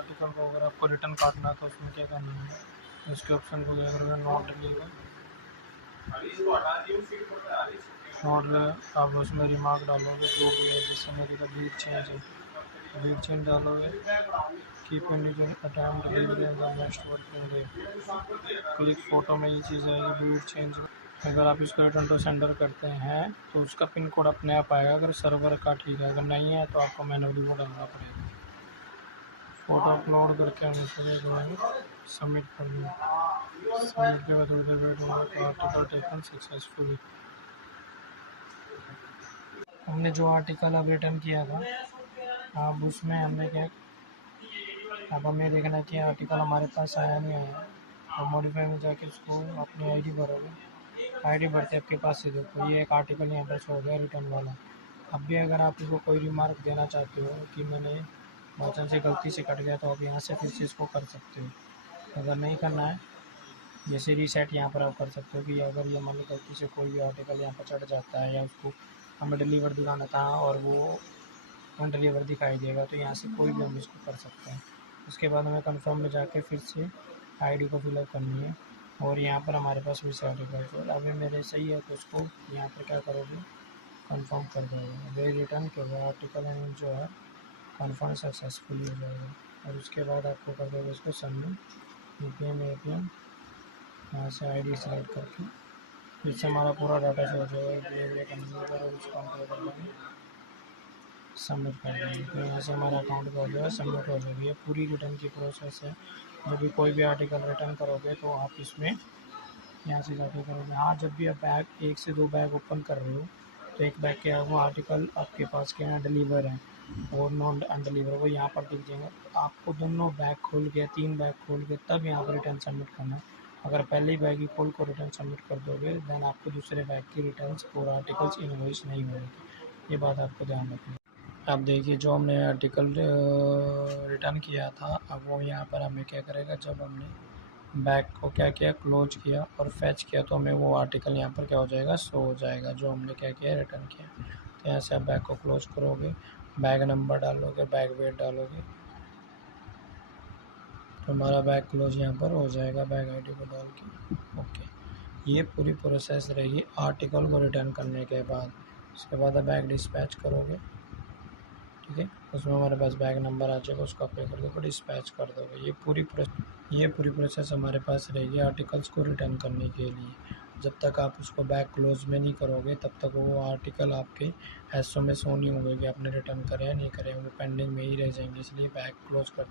Article को अगर आपको रिटर्न काटना है तो उसमें क्या करना है, इसके ऑप्शन को क्या करोगे, नॉट डिलीवर, और आप उसमें रिमार्क डालोगे जो भी है, जैसे मेरी का डेट चेंज है, डेट चेंज डालोगे, keep individual attempt delivery the next working day, फिर एक फ़ोटो में ये चीज़ आएगी डेट चेंज। अगर आप इसको रिटर्न टू सेंडर करते हैं तो उसका पिन कोड अपने आप आएगा अगर सर्वर का ठीक है, अगर नहीं है तो आपको मैनुअली वो डालना पड़ेगा। फ़ोटो अपलोड करके हमें सबमिट कर दिया, सबमिट के बाद उधर वेट होगा तो आर्टिकल टेकन सक्सेसफुली। हमने जो आर्टिकल अब रिटर्न किया था, अब उसमें हमने क्या, अब हमें देखना है कि आर्टिकल हमारे पास आया नहीं आया। तो मॉडिफाई में जाके उसको अपनी आईडी भरोगे, आईडी भरते आपके पास से देखो ये एक आर्टिकल यहाँ पर शो हो गया रिटर्न वाला। अब भी अगर आप इसको कोई रिमार्क देना चाहते हो कि मैंने बाई से गलती से कट गया, तो आप यहाँ से फिर से इसको कर सकते हो। अगर नहीं करना है, जैसे रीसेट यहाँ पर आप कर सकते हो कि अगर ये मान लो गलती से कोई भी आर्टिकल यहाँ पर चढ़ जाता है या उसको हमें डिलीवर दिखाना था और वो डिलीवर दिखाई देगा, तो यहाँ से कोई भी हम इसको कर सकते हैं। उसके बाद हमें कंफर्म में जाके फिर से आईडी को फिलअप करनी है और यहाँ पर हमारे पास भी आर्टिकल तो अभी मेरे सही है, तो उसको यहाँ पर क्या करोगे, कंफर्म कर दोगे, वे रिटर्न के बाद आर्टिकल जो है कंफर्म सक्सेसफुली हो जाएगा। और उसके बाद आपको कर दोगे इसको सबमिट, APM यहाँ से आईडी सेलेक्ट करके फिर से हमारा पूरा डाटा शो हो जाएगा और उसको हम क्या कर देंगे, सबमिट कर देंगे। तो यहाँ से हमारा अकाउंट का हो जाएगा, सबमिट हो जाएगी। ये पूरी रिटर्न की प्रोसेस है। जब भी कोई भी आर्टिकल रिटर्न करोगे तो आप इसमें यहाँ से जाके करोगे। हाँ, जब भी आप बैग 1 से 2 बैग ओपन कर रहे हो तो एक बैग के वो आर्टिकल आपके पास के यहाँ डिलीवर है और नॉन अनडिलीवर, वो यहाँ पर दिख जाएंगे। तो आपको दोनों बैग खोल के 3 बैग खोल के तब यहाँ पर रिटर्न सबमिट करना है। अगर पहले ही बैग ही खोल कर रिटर्न सबमिट कर दोगे देन आपको दूसरे बैग की रिटर्न और आर्टिकल्स इनवॉइस नहीं होगी। ये बात आपको ध्यान रखनी है। अब देखिए जो हमने आर्टिकल रिटर्न किया था, अब वो यहाँ पर हमें क्या करेगा, जब हमने बैग को क्या किया, क्लोज किया और फैच किया, तो हमें वो आर्टिकल यहाँ पर क्या हो जाएगा, शो हो जाएगा जो हमने क्या किया, रिटर्न किया। तो यहाँ से आप बैग को क्लोज करोगे, बैग नंबर डालोगे, बैग वेट डालोगे, तो हमारा बैग क्लोज यहाँ पर हो जाएगा बैग आईडी को डाल के। ओके, ये पूरी प्रोसेस रहेगी आर्टिकल को रिटर्न करने के बाद। उसके बाद आप बैग डिस्पैच करोगे, ठीक है, उसमें हमारे पास बैग नंबर आ जाएगा, उसको अप्लाई करके ऊपर डिस्पैच कर दोगे। ये पूरी प्रोसेस हमारे पास रहेगी आर्टिकल्स को रिटर्न करने के लिए। जब तक आप उसको बैग क्लोज में नहीं करोगे तब तक वो आर्टिकल आपके एसओ में शो नहीं होंगे कि आपने रिटर्न करे या नहीं करे, वो पेंडिंग में ही रह जाएंगे। इसलिए बैग क्लोज करते